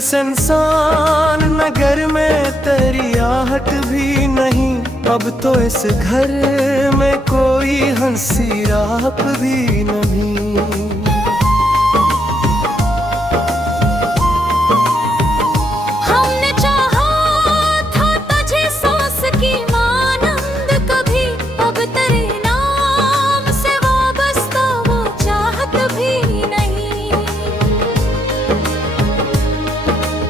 इस इंसान नगर में तेरी आहट भी नहीं। अब तो इस घर में कोई हंसी रात भी नहीं। हमने चाहा था तुझे सांस की मानंद कभी, अब तेरे नाम से वाबस्ता वो चाहत भी नहीं।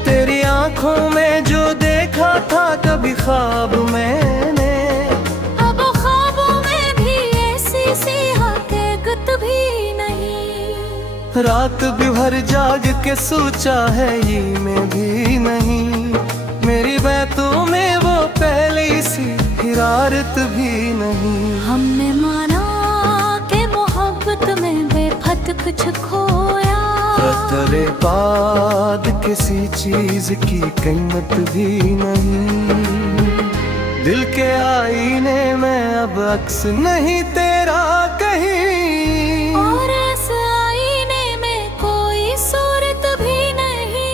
तेरी आंखों में जो देखा था कभी ख्वाब मैंने, अब ख्वाबों में भी ऐसी सी हकीकत भी नहीं। रात भी भर जाग के सोचा है ये में भी नहीं। मेरी बातों में वो पहले सी हिरारत भी नहीं। हमने माना कि मोहब्बत में बेफत कुछ खोया, तेरे बाद किसी चीज की कीमत भी नहीं। दिल के आईने में अब अक्स नहीं तेरा कहीं, और इस आईने में कोई सूरत भी नहीं।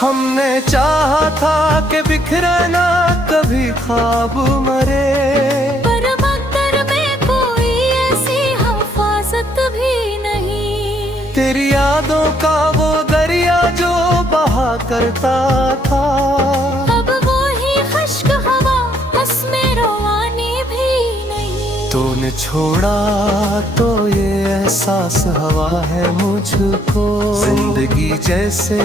हमने चाहा था कि बिखरे ना कभी ख्वाब मरे, पर मगर में कोई ऐसी हिफाजत भी नहीं। तेरी यादों का वो दरिया जो बहा करता था, अब वो ही खुश्क हवा उसमें रवानी भी नहीं। तूने छोड़ा तो ये एहसास हवा है मुझको। जिंदगी जैसे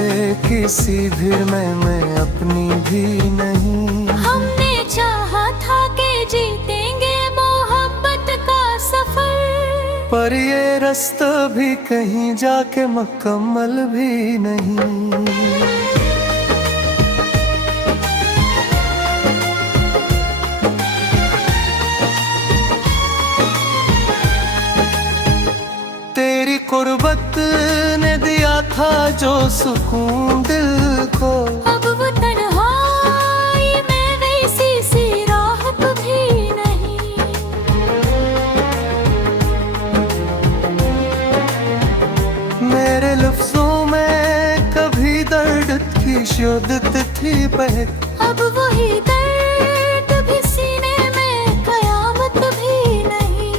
किसी भीड़ में मैं अपनी भी नहीं। हमने चाहा था कि जीतेंगे मोहब्बत का सफर, पर ये रास्ता भी कहीं जाके मुकम्मल भी नहीं। तेरी कुर्बत ने दिया था जो सुकून दिल को, अब वो तन्हाई में वैसी सी राहत भी नहीं। मेरे लफ्जों में कभी दर्द की शिद्दत थी बहक, अब वही दर्द भी सीने में कयामत भी नहीं।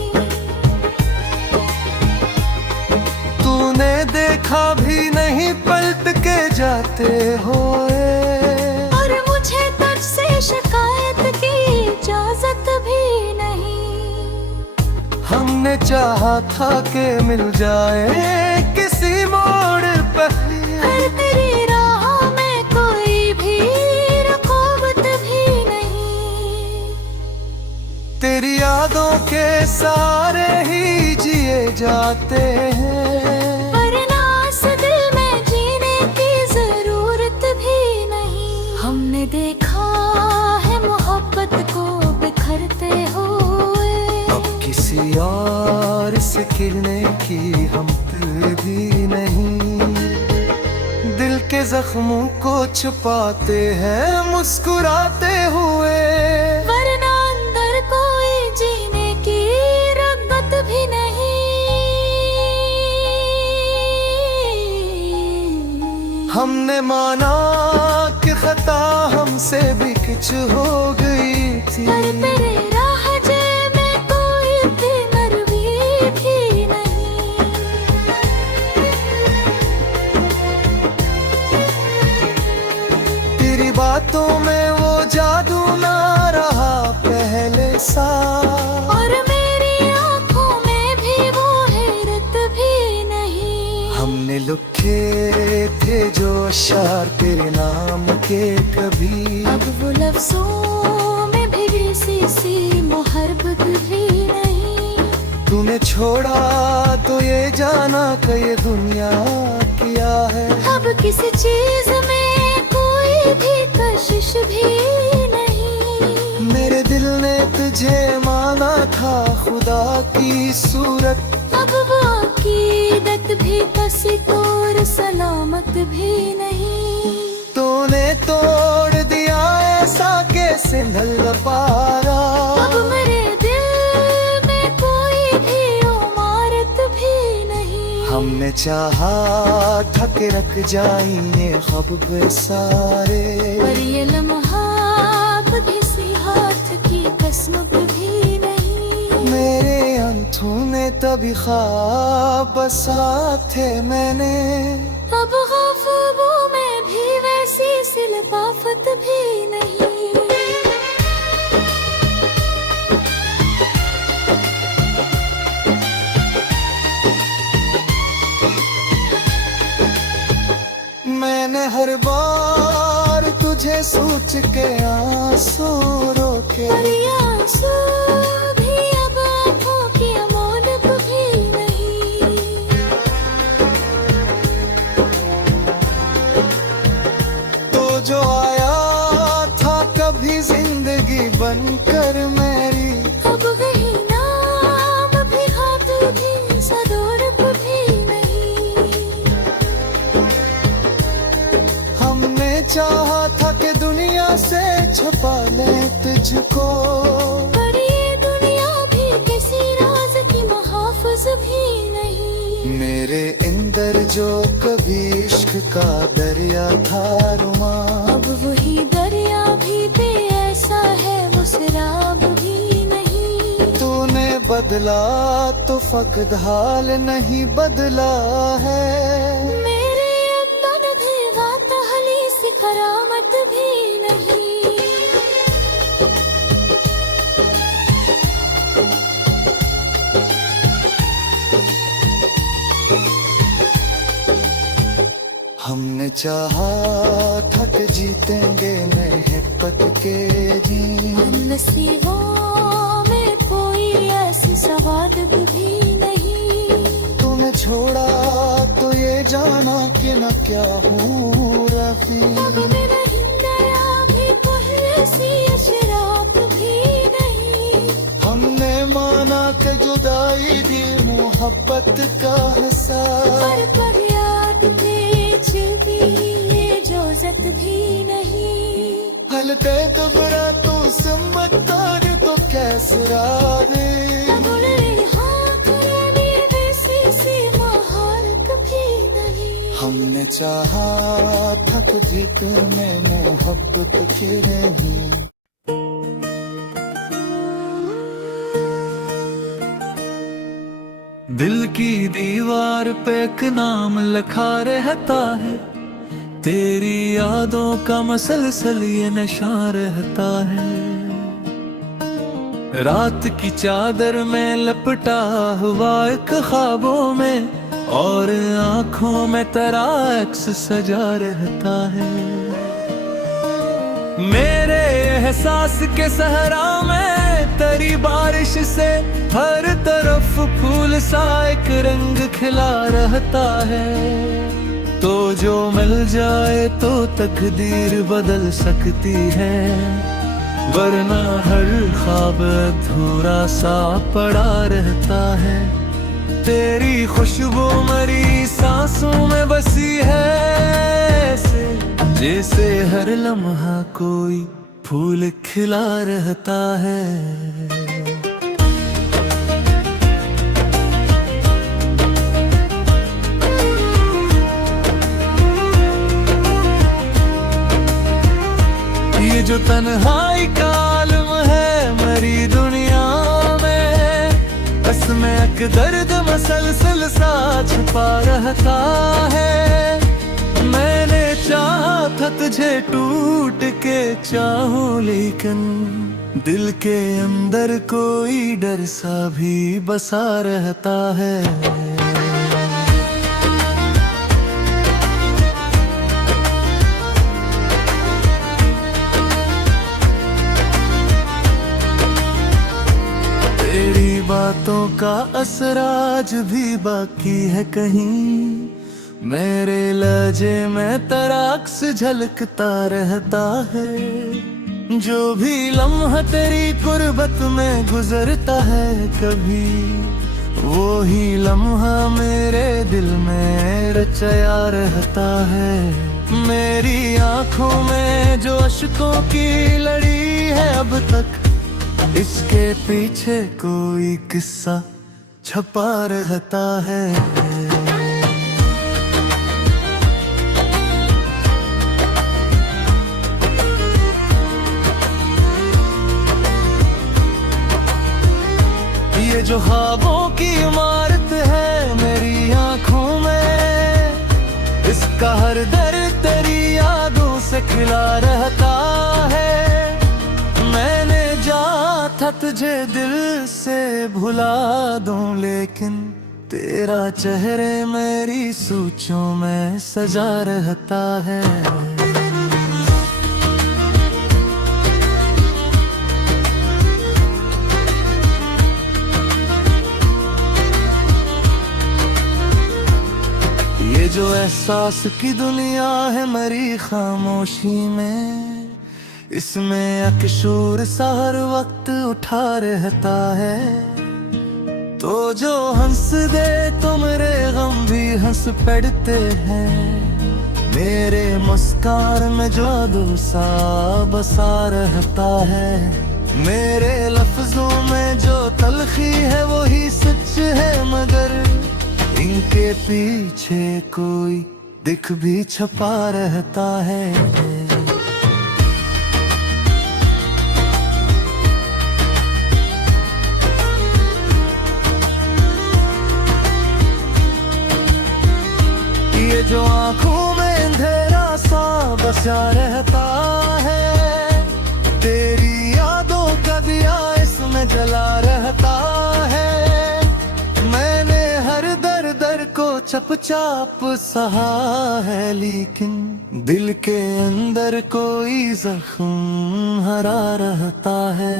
तूने देखा भी नहीं पलट के जाते होए, और मुझे तुझसे शिकायत की इजाजत भी नहीं। हमने चाहा था कि मिल जाए किसी मोड़ पर, पर तेरी राह में कोई भी रुकावट भी नहीं। तेरी यादों के सारे ही जिए जाते हैं, वरना इस दिल में जीने की जरूरत भी नहीं। हमने देखा है मोहब्बत को बिखरते हुए, अब किसी और से गिरने की हम दिल भी नहीं। दिल के जख्मों को छुपाते हैं मुस्कुराते हुए, वरना अंदर कोई जीने की रगबत भी नहीं। हमने माना कि खता हमसे भी कुछ हो गई थी, पर तेरे राहजे में कोई भी नरमी भी नहीं। तेरी बातों में वो जादू ना रहा पहले सा, और मेरी आंखों में भी वो हैरत भी नहीं। हमने लिखे थे जो अशार तेरे नाम के कभी, अब वो लफ्जों में भी सी मोहब्बत भी नहीं। तूने छोड़ा तो ये जाना कि ये दुनिया क्या है। अब किसी चीज में कोई भी कशिश भी नहीं। मेरे दिल ने तुझे माना था खुदा की सूरत, अब वो अकीदत भी कसी और सलामत भी नहीं। तूने तोड़ दिया ऐसा कैसे नल पारा, अब मेरे दिल में कोई भी इमारत भी नहीं। हमने चाहा था कि रख जाएंगे ख्वाब वे सारे, पर ये लम्हा किसी हाथ की कसम भी नहीं। मेरे आंखों ने तभी ख्वाब बसा थे मैंने, अब ख्वाबों में भी वैसी सी लताफत भी नहीं। मैंने हर बार तुझे सोच के आंसू रोके, पर ये आंसू भी अब आँखों की अमोल भी नहीं। तो जो आया था कभी जिंदगी बनकर मेरी, अब वही नाम भी हाथ भी सदोर भी नहीं। हमने चाहा था कि दुनिया से छुपा ले तुझको, पर ये दुनिया भी किसी राज की मुहाफ़िज़ भी नहीं। मेरे अंदर जो कभी इश्क का दरिया था रुमा, अब वही दरिया भी पे ऐसा है वो सराब भी नहीं। तूने बदला तो फकद हाल नहीं बदला है, मेरे अंदर भी वातहली सी करामत भी नहीं। हमने चाहा था कि जीतेंगे मोहब्बत के दिन, नसीबों में कोई ऐसी सवाद भी नहीं। तूने छोड़ा तो ये जाना कि न क्या हूँ रफी, अब मेरा हिंदया भी कोई ऐसी शराब भी नहीं। हमने माना कि जुदाई भी मोहब्बत का हिस्सा, पर याद थे भी ये जोज़त भी नहीं। हलते कबरा तू सिमतार तो कैसे रारे, अब उड़े हाँक यानी वैसी सी महारत भी नहीं। हमने चाहा था कि जीतने मोहब्बत की नहीं। दिल की दीवार पे एक नाम लिखा रहता है, तेरी यादों का मसलसल ये नशा रहता है। रात की चादर में लपटा हुआ एक ख्वाबों में, और आंखों में तेरा अक्स सजा रहता है। मेरे एहसास के सहरा में तेरी बारिश से हर तरफ फूल सा एक रंग खिला रहता है। तो जो मिल जाए तो तकदीर बदल सकती है, वरना हर ख्वाब अधूरा सा पड़ा रहता है। तेरी खुशबू मरी सांसों में बसी है, ऐसे जैसे हर लम्हा कोई फूल खिला रहता है। ये जो तन्हाई का आलम है मेरी दुनिया में, बस में एक दर्द मसलसल सा छुपा रहता है। मैंने चाहा था तुझे टूट के चाहूं, लेकिन दिल के अंदर कोई डर सा भी बसा रहता है। तेरी बातों का असर आज भी बाकी है कहीं, मेरे लहजे में तेरा अक्स झलकता रहता है। जो भी लम्हा तेरी कुर्बत में गुजरता है कभी, वो ही लम्हा मेरे दिल में रचाया रहता है। मेरी आंखों में जो अश्कों की लड़ी है अब तक, इसके पीछे कोई किस्सा छपा रहता है। जो ख्वाबों की इमारत है मेरी आंखों में, इसका हर दर्द तेरी यादों से खिला रहता है। मैंने चाहा था तुझे दिल से भुला दूं, लेकिन तेरा चेहरे मेरी सोचों में सजा रहता है। ये जो एहसास की दुनिया है मरी खामोशी में, इसमें अकशूर सा हर वक्त उठा रहता है। तो जो हंस दे तो मेरे गम भी हंस पड़ते हैं, मेरे मुस्कान में जादू सा बसा रहता है। मेरे लफ्जों में जो तलखी है वही सच है, मगर इनके पीछे कोई दिख भी छपा रहता है। ये जो आंखों में अंधेरा सा बसा रहता है, तेरी यादों का दिया इसमें जला रहता है। मैंने हर दर को चुपचाप सहा है, लेकिन दिल के अंदर कोई जख्म हरा रहता है।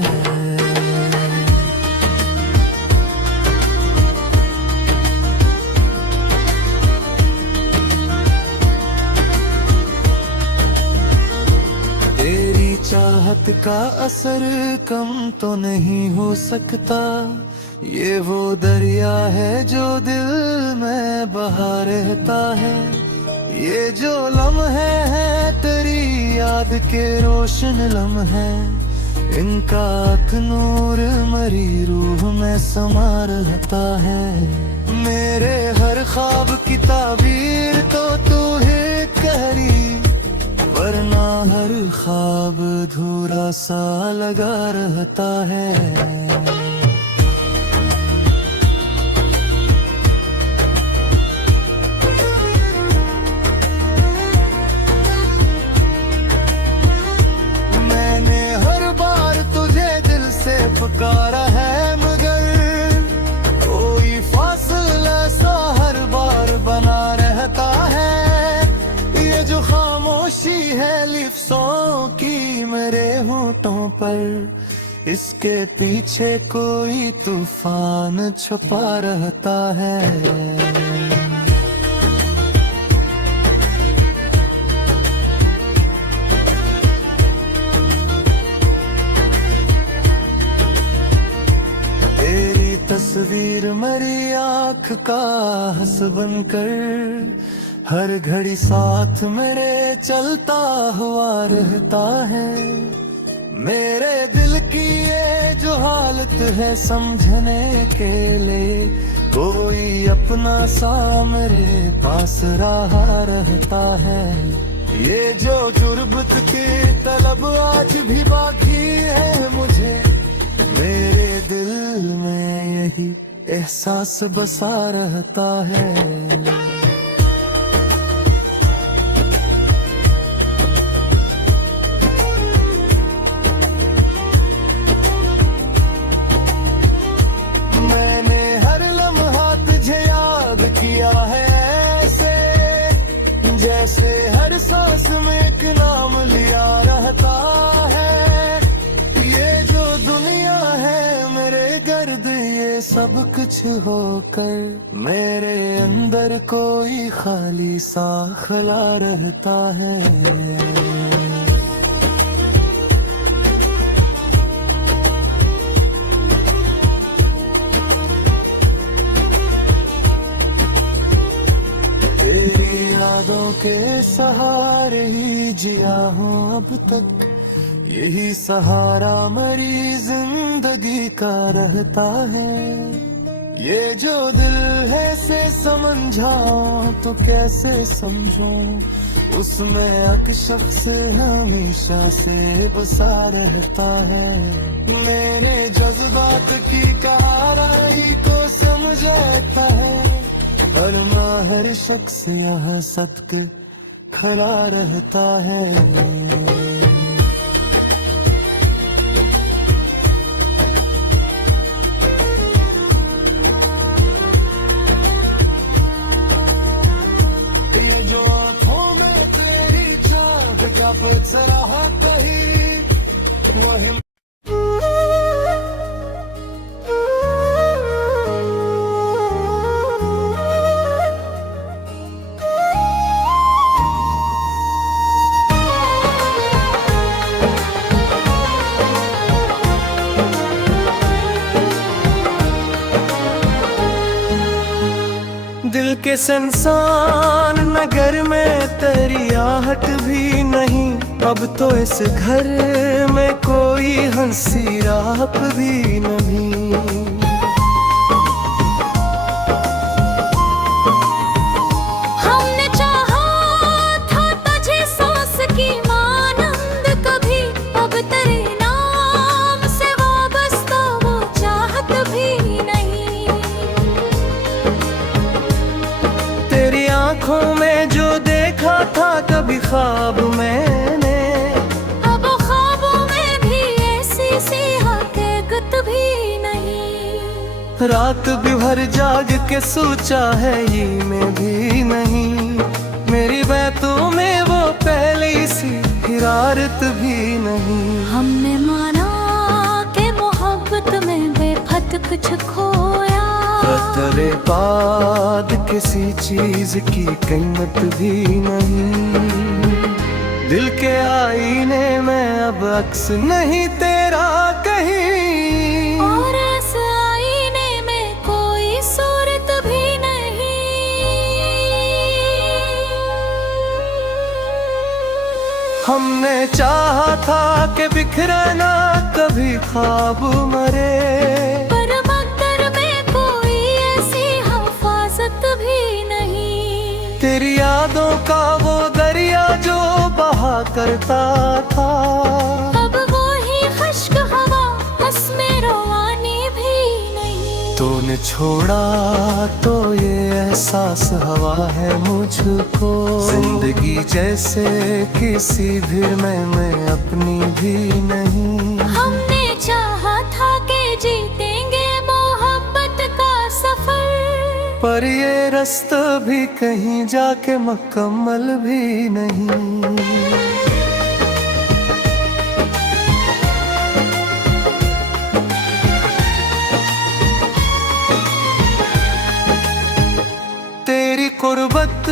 चाहत का असर कम तो नहीं हो सकता, ये वो दरिया है जो दिल में बहा रहता है। ये जो लम्हे हैं तेरी याद के रोशन लम्हे, इनका नूर मरी रूह में समा रहता है। मेरे हर ख्वाब की ताबीर तो तू ही कहरी, वरना हर ख्वाब अधूरा सा लगा रहता है। मैंने हर बार तुझे दिल से पुकारा है, मगर कोई फासला सा हर बार बना रहता है। ये जो खामोशी है लिफ्ज़ों की मेरे होठों पर, इसके पीछे कोई तूफान छुपा रहता है। तेरी तस्वीर मेरी आँख का हंस बनकर, हर घड़ी साथ मेरे चलता हुआ रहता है। मेरे दिल की ये जो हालत है समझने के लिए, कोई अपना सा मेरे पास रहा रहता है। ये जो गुर्बत की तलब आज भी बाकी है मुझे, मेरे दिल में यही एहसास बसा रहता है। किया है ऐसे, जैसे हर सांस में एक नाम लिया रहता है। ये जो दुनिया है मेरे गर्द, ये सब कुछ होकर मेरे अंदर कोई खाली सा खला रहता है। यादों के सहारे ही जिया हूँ अब तक, यही सहारा मेरी जिंदगी का रहता है। ये जो दिल है से समझाऊं तो कैसे समझूं, उसमें एक शख्स हमेशा से बसा रहता है। मेरे जज्बात की कहाराई शख्स यहाँ सदके खड़ा रहता है। दिल के संसान नगर में तेरी आहट भी नहीं, अब तो इस घर में कोई हंसी रात भी नहीं। हमने चाहा था तुझे सांस की मानंद कभी, अब तेरे नाम से वाबस्ता वो चाहत भी नहीं। तेरी आंखों में जो देखा था कभी ख्वाब मैंने, अब ख्वाबों में भी ऐसी सी हकीकत भी नहीं। रात भी भर जाग के सोचा है ये में भी नहीं, मेरी बातों में वो पहले सी हिरारत भी नहीं। हमने माना कि मोहब्बत में बेफत कुछ खोया, तेरे बाद किसी चीज की कीमत भी नहीं। दिल के आईने में अब अक्स नहीं तेरा कहीं, और इस आईने में कोई सूरत भी नहीं। हमने चाहा था कि बिखरे ना कभी ख्वाब मरे, पर मगर में कोई ऐसी हिफाजत भी नहीं। तेरी यादों का वो दरिया जो बहा करता था, अब वो ही खुश्क हवा उसमें रवानी भी नहीं। तूने छोड़ा तो ये एहसास हवा है मुझको, जिंदगी जैसे किसी भीड़ में अपनी भी नहीं। हमने चाहा था कि जीतेंगे मोहब्बत का सफर, पर ये रास्ता भी कहीं जाके मुकम्मल भी नहीं। तेरी कुर्बत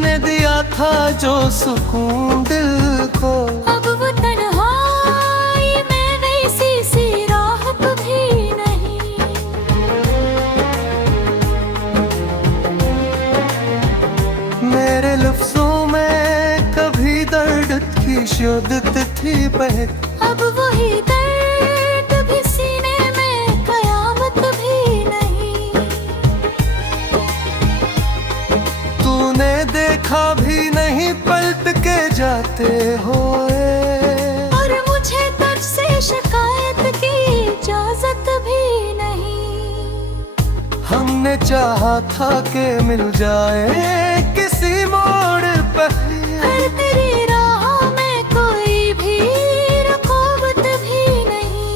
ने दिया था जो सुकून दिल को, अब वो तन्हाई में वैसी सी राहत भी नहीं। मेरे लफ्जों में कभी दर्द की शिद्दत थी बहक, अब वही दर्द भी सीने में कयामत भी नहीं। तूने देखा भी नहीं पलट के जाते हुए, और मुझे तुझसे शिकायत की इजाजत भी नहीं। हमने चाहा था कि मिल जाए किसी मोड़ पर, पर तेरी राह में कोई भी रुकावट भी नहीं।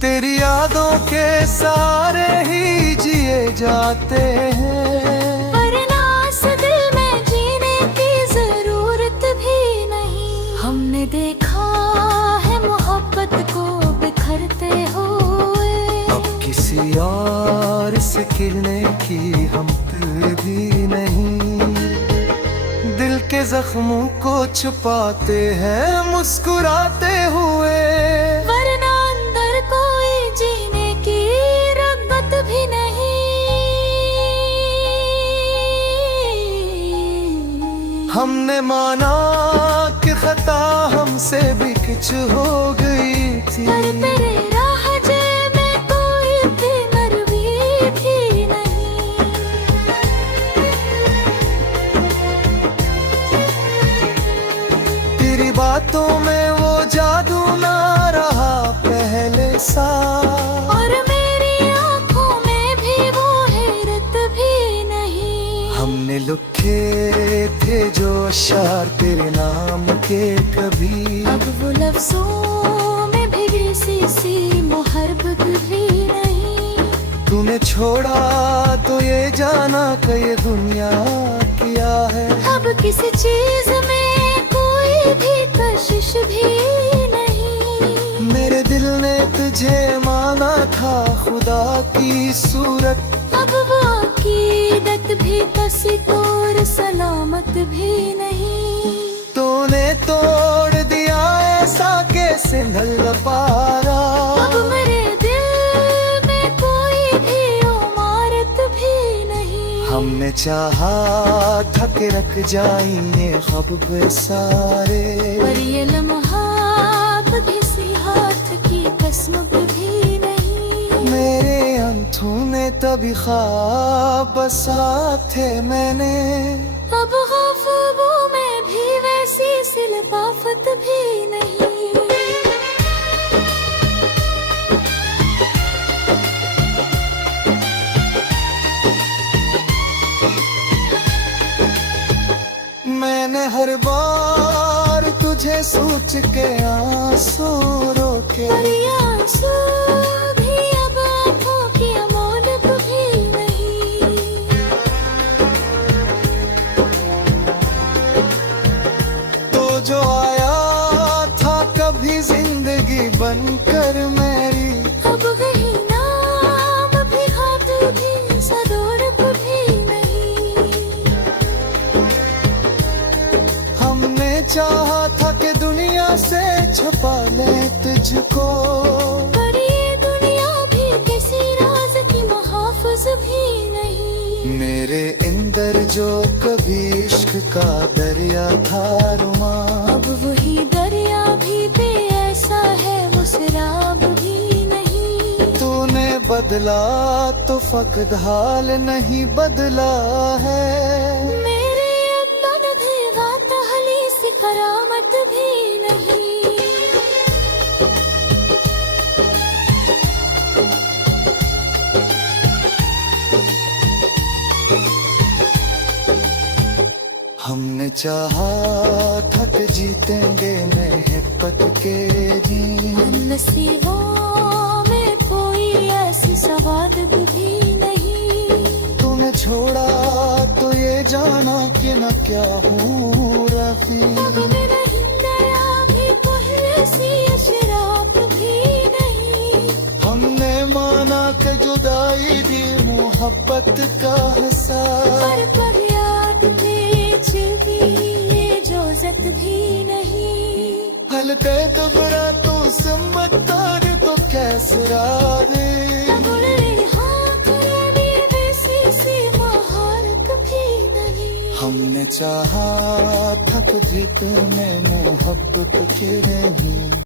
तेरी यादों के सारे ही जिए जाते हैं, वरना इस दिल में जीने की जरूरत भी नहीं। हमने देखा है मोहब्बत को बिखरते हुए, अब किसी और से गिरने की हम पे भी नहीं। दिल के जख्मों को छुपाते हैं मुस्कुराते हुए, वरना अंदर कोई जीने की रग़बत भी नहीं। हमने माना कि खता हमसे भी कुछ हो गई थी, पर तेरे राहजे में कोई भी मरवी भी नहीं। तेरी बातों में वो जादू ना रहा पहले सा, और मेरी आंखों में भी वो हैरत भी नहीं। अशार तेरे नाम के कभी। अब वो लफ्जों में भी सी मोहब्बत भी नहीं। तूने छोड़ा तो ये जाना कि ये दुनिया क्या है। अब किसी चीज में कोई भी कशिश भी नहीं। मेरे दिल ने तुझे माना था खुदा की सूरत। अब वो अकीदत भी कसी और सलामत भी नहीं। तूने तोड़ दिया ऐसा के सिंधल पारा। अब मेरे दिल में कोई भी इमारत भी नहीं। हमने चाहा था कि रख जाएंगे ख्वाब सारे, पर ये लम्हा किसी हाथ की किस्मत भी नहीं। मेरे आंखों ने तभी ख्वाब बसा थे मैंने। अब ख्वाबों में भी वैसी सी लताफत भी नहीं। मैंने हर बार तुझे सोच के आंसू रोके। पर ये आंसू भी अब आंखों की अमोलक भी नहीं। तो जो आया था कभी जिंदगी बनकर मेरी, अब कहीं नाम भी हाथ भी सदोरब भी नहीं। हमने चाहा था कि दुनिया से छुपा ले तुझको। पर ये दुनिया भी किसी राज की मुहाफिज भी नहीं। मेरे अंदर जो कभी इश्क का दरिया था रुमा, अब वही दरिया भी ऐसा है वो सराब भी नहीं। तूने बदला तो फकद हाल नहीं बदला है। मेरे अंदर भी वातहली सी करामत भी नहीं। हमने चाहा था कि जीतेंगे मोहब्बत के दिन। नसीबों में कोई ऐसी सवाद भी नहीं। तूने छोड़ा तो ये जाना कि न क्या हूँ रफी। अब मेरा हिंदया भी कोई ऐसी शराब भी नहीं। हमने माना कि जुदाई भी मोहब्बत का हिस्सा। पर याद बीच भी ये जोजत भी नहीं। हलते तो बुरा तू समझदार तो कैसे राधे। अब हाँ खराबी वैसी सी महारत भी नहीं। हमने चाहा था तुझे तो मैं मोहब्बत के नहीं।